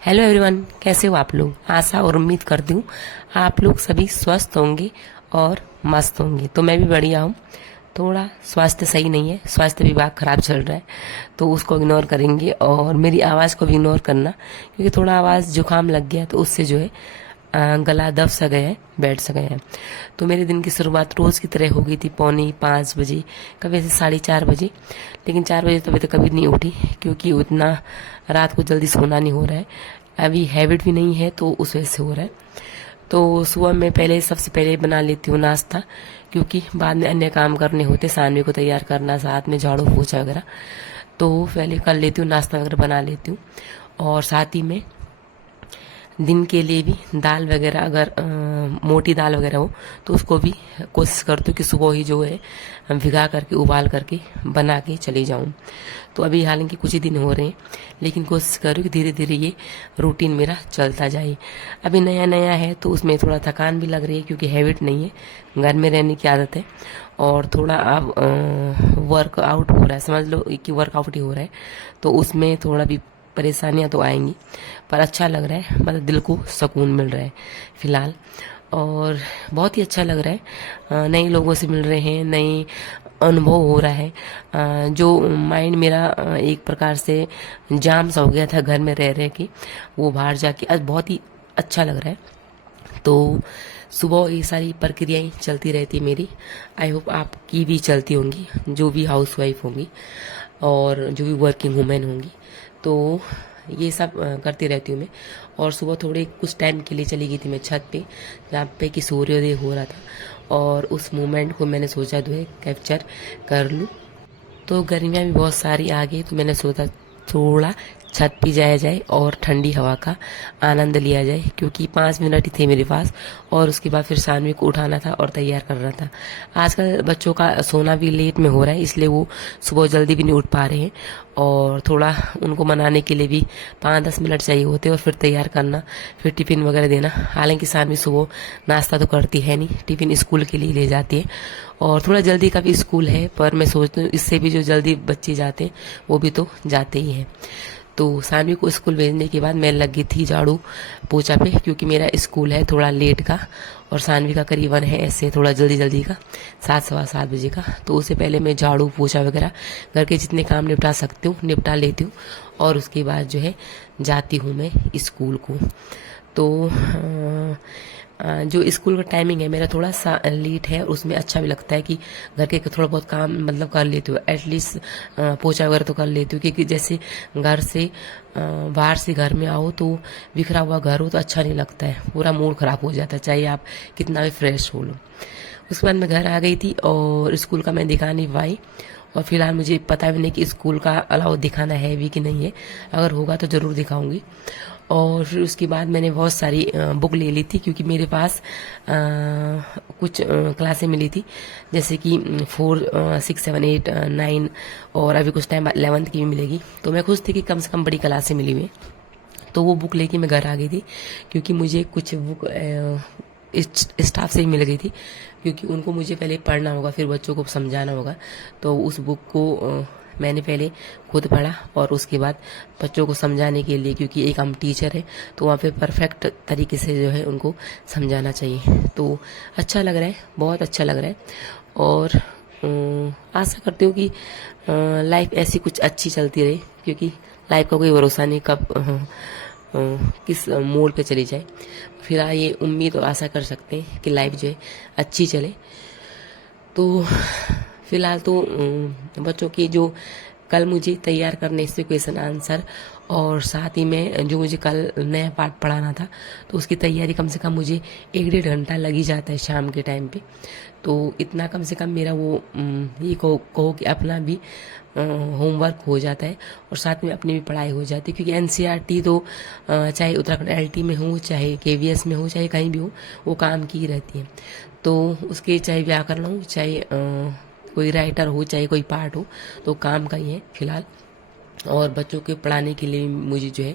Hello everyone, कैसे हो आप लोग। आशा और उम्मीद करती हूँ आप लोग सभी स्वस्थ होंगे और मस्त होंगे। तो मैं भी बढ़िया हूँ। थोड़ा स्वास्थ्य सही नहीं है, स्वास्थ्य विभाग खराब चल रहा है, तो उसको इग्नोर करेंगे और मेरी आवाज़ को भी इग्नोर करना, क्योंकि थोड़ा आवाज़ जुकाम लग गया तो उससे जो है गला दब सा गया है, बैठ सा गया है। तो मेरे दिन की शुरुआत रोज़ की तरह हो गई थी 4:45 बजे, कभी ऐसे 4:30 बजे। लेकिन 4 बजे तभी तो कभी नहीं उठी, क्योंकि उतना रात को जल्दी सोना नहीं हो रहा है, अभी हैबिट भी नहीं है, तो उस वजह से हो रहा है। तो सुबह में पहले सबसे पहले बना लेती हूँ नाश्ता, क्योंकि बाद में अन्य काम करने होते, सानवी को तैयार करना, साथ में झाड़ू पोछा वगैरह, तो पहले कर लेती हूँ, नाश्ता वगैरह बना लेती हूँ। और साथ ही में दिन के लिए भी दाल वगैरह, अगर मोटी दाल वगैरह हो तो उसको भी कोशिश करती हूँ कि सुबह ही जो है भिगा करके उबाल करके बना के चली जाऊँ। तो अभी हालांकि कुछ ही दिन हो रहे हैं, लेकिन कोशिश कर रही हूँ कि धीरे धीरे ये रूटीन मेरा चलता जाए। अभी नया नया है तो उसमें थोड़ा थकान भी लग रही है, क्योंकि हैबिट नहीं है, घर में रहने की आदत है। और थोड़ा अब वर्कआउट हो रहा है, समझ लो कि वर्कआउट ही हो रहा है, तो उसमें थोड़ा भी परेशानियां तो आएंगी, पर अच्छा लग रहा है, मतलब दिल को सुकून मिल रहा है फिलहाल। और बहुत ही अच्छा लग रहा है, नए लोगों से मिल रहे हैं, नए अनुभव हो रहा है। जो माइंड मेरा एक प्रकार से जाम सा हो गया था घर में रह रहे के, वो बाहर जाके आज बहुत ही अच्छा लग रहा है। तो सुबह ये सारी प्रक्रियाएं चलती रहती मेरी। आई होप आपकी भी चलती होंगी, जो भी हाउस वाइफ होंगी और जो भी वर्किंग वुमेन होंगी। तो ये सब करती रहती हूँ मैं। और सुबह थोड़े कुछ टाइम के लिए चली गई थी मैं छत पे, जहाँ पे कि सूर्योदय हो रहा था, और उस मोमेंट को मैंने सोचा जो है कैप्चर कर लूँ। तो गर्मियाँ भी बहुत सारी आ गई, तो मैंने सोचा थोड़ा छत पे जाया जाए और ठंडी हवा का आनंद लिया जाए, क्योंकि 5 मिनट ही थे मेरे पास, और उसके बाद फिर सानवी को उठाना था और तैयार करना था। आजकल बच्चों का सोना भी लेट में हो रहा है, इसलिए वो सुबह जल्दी भी नहीं उठ पा रहे हैं, और थोड़ा उनको मनाने के लिए भी 5-10 मिनट चाहिए होते हैं, और फिर तैयार करना, फिर टिफिन वगैरह देना। हालांकि सानवी सुबह नाश्ता तो करती है नहीं, टिफिन स्कूल के लिए ले जाती है, और थोड़ा जल्दी का भी स्कूल है, पर मैं सोचती हूँ इससे भी जो जल्दी बच्चे जाते हैं वो भी तो जाते ही हैं। तो सानवी को स्कूल भेजने के बाद मैं लगी थी झाड़ू पोछा पे, क्योंकि मेरा स्कूल है थोड़ा लेट का, और सानवी का करीबन है ऐसे थोड़ा जल्दी जल्दी का 7-7:15 बजे का। तो उससे पहले मैं झाड़ू पोछा वगैरह घर के जितने काम निपटा सकती हूँ निपटा लेती हूँ, और उसके बाद जो है जाती हूँ मैं स्कूल को। तो जो स्कूल का टाइमिंग है मेरा थोड़ा सा लेट है, और उसमें अच्छा भी लगता है कि घर के थोड़ा बहुत काम मतलब कर लेती हूँ, एटलीस्ट पोछा वगैरह तो कर लेती हूँ, क्योंकि जैसे घर से बाहर से घर में आओ तो बिखरा हुआ घर हो तो अच्छा नहीं लगता है, पूरा मूड खराब हो जाता है, चाहे आप कितना भी फ्रेश हो लो। उसके बाद मैं घर आ गई थी, और स्कूल का मैं दिखा नहीं पाई, और फिलहाल मुझे पता भी नहीं कि स्कूल का अलाउ दिखाना है भी कि नहीं है, अगर होगा तो ज़रूर दिखाऊंगी। और फिर उसके बाद मैंने बहुत सारी बुक ले ली थी, क्योंकि मेरे पास कुछ क्लासें मिली थी, जैसे कि 4, 6, 7, 8, 9, और अभी कुछ टाइम 11th की भी मिलेगी। तो मैं खुश थी कि कम से कम बड़ी क्लासें मिली हुई हैं। तो वो बुक लेके मैं घर आ गई थी, क्योंकि मुझे कुछ बुक स्टाफ से ही मिल गई थी, क्योंकि उनको मुझे पहले पढ़ना होगा, फिर बच्चों को समझाना होगा। तो उस बुक को मैंने पहले खुद पढ़ा, और उसके बाद बच्चों को समझाने के लिए, क्योंकि एक हम टीचर है तो वहाँ पे परफेक्ट तरीके से जो है उनको समझाना चाहिए। तो अच्छा लग रहा है, बहुत अच्छा लग रहा है। और आशा करती हूँ कि लाइफ ऐसी कुछ अच्छी चलती रहे, क्योंकि लाइफ का कोई भरोसा नहीं कब किस मोड़ पे चली जाए। फिलहाल ये उम्मीद और आशा कर सकते हैं कि लाइफ जो है अच्छी चले। तो फिलहाल तो बच्चों की जो कल मुझे तैयार करने से क्वेश्चन आंसर, और साथ ही में जो मुझे कल नया पाठ पढ़ाना था, तो उसकी तैयारी कम से कम मुझे 1-1.5 घंटा लग ही जाता है शाम के टाइम पे। तो इतना कम से कम मेरा वो ये कहो कि अपना भी होमवर्क हो जाता है, और साथ में अपनी भी पढ़ाई हो जाती है, क्योंकि एनसीईआरटी तो चाहे उत्तराखंड एलटी में हो, चाहे केवीएस में हो, चाहे कहीं भी हो, वो काम की रहती है। तो उसके चाहे व्याकरण हो, चाहे कोई राइटर हो, चाहे कोई पार्ट हो, तो काम का ही है फिलहाल। और बच्चों के पढ़ाने के लिए मुझे जो है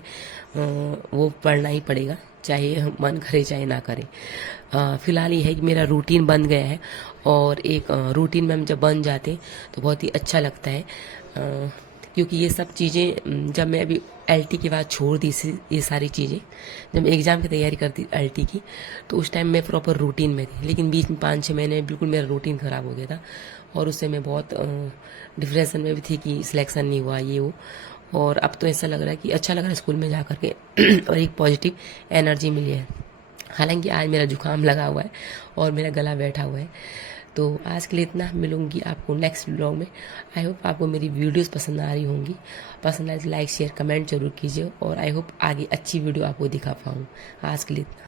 वो पढ़ना ही पड़ेगा, चाहे मन करे चाहे ना करे। फिलहाल ये है कि मेरा रूटीन बन गया है, और एक रूटीन में हम जब बन जाते हैं तो बहुत ही अच्छा लगता है। क्योंकि ये सब चीज़ें जब मैं अभी एलटी के बाद छोड़ दी ये सारी चीज़ें, जब मैं एग्ज़ाम की तैयारी करती एलटी की, तो उस टाइम मैं प्रॉपर रूटीन में थी, लेकिन बीच में 5-6 महीने बिल्कुल मेरा रूटीन ख़राब हो गया था और उससे मैं बहुत डिप्रेशन में भी थी कि सिलेक्शन नहीं हुआ ये वो। और अब तो ऐसा लग रहा है कि अच्छा लग रहा है स्कूल में जा कर के और एक पॉजिटिव एनर्जी मिली है। हालांकि आज मेरा जुकाम लगा हुआ है और मेरा गला बैठा हुआ है। तो आज के लिए इतना, मिलूंगी आपको नेक्स्ट ब्लॉग में। आई होप आपको मेरी वीडियोस पसंद आ रही होंगी। पसंद आए तो लाइक शेयर कमेंट जरूर कीजिए और आई होप आगे अच्छी वीडियो आपको दिखा पाऊँ। आज के लिए इतना।